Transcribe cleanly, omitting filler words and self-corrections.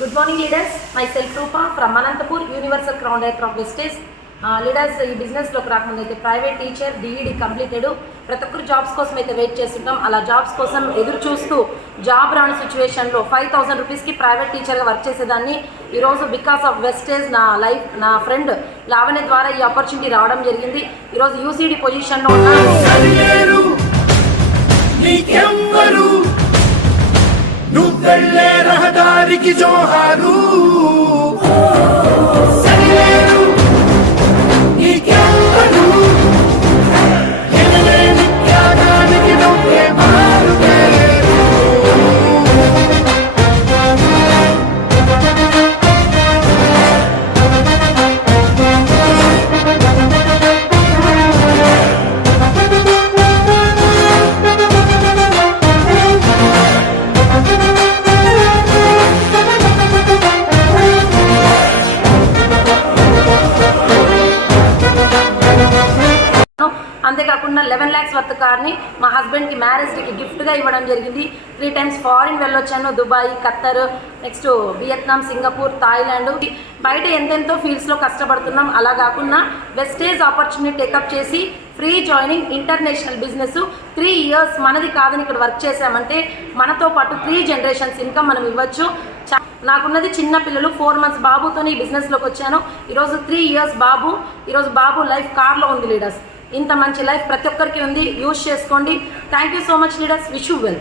Good morning leaders, myself Rupa from Anantapur, Universal Crown Director of Vestige. Leaders ఈ బిజినెస్లోకి రాకముందు అయితే private teacher DEd completed ప్రతి ఒక్కరు jobs కోసం అయితే వెయిట్ చేస్తుంటాం. అలా జాబ్స్ కోసం ఎదురు చూస్తూ జాబ్ రాని సిచ్యువేషన్లో 5,000 రూపీస్కి ప్రైవేట్ టీచర్గా వర్క్ చేసేదాన్ని. ఈరోజు బికాస్ ఆఫ్ వెస్టేజ్ నా ఫ్రెండ్ లావణ్య ద్వారా ఈ ఆపర్చునిటీ రావడం జరిగింది. ఈరోజు యూసీడీ పొజిషన్లో అంతేకాకుండా 11 lakhs వర్త్ కార్ని మా హస్బెండ్కి మ్యారేజ్కి గిఫ్ట్గా ఇవ్వడం జరిగింది. 3 times ఫారిన్ వెళ్ళొచ్చాను, Dubai, Qatar, next Vietnam, Singapore, Thailand. బయట ఎంతెంతో ఫీల్డ్స్లో కష్టపడుతున్నాం. అలా కాకుండా వెస్టేజ్ ఆపర్చునిటీ టేకప్ చేసి free joining international business 3 years మనది కాదని ఇక్కడ వర్క్ చేసామంటే మనతో పాటు 3 generations ఇన్కమ్ మనం ఇవ్వచ్చు. నాకున్నది చిన్న పిల్లలు, 4 months బాబుతోనే ఈ బిజినెస్లోకి వచ్చాను. ఈరోజు 3 years బాబు, ఈరోజు బాబు లైఫ్ కార్లో ఉంది లీడర్స్. ఇంత మంచి లైఫ్ ప్రతి ఒక్కరికి ఉంది, యూజ్ చేసుకోండి. Thank you so much leaders, wish you well.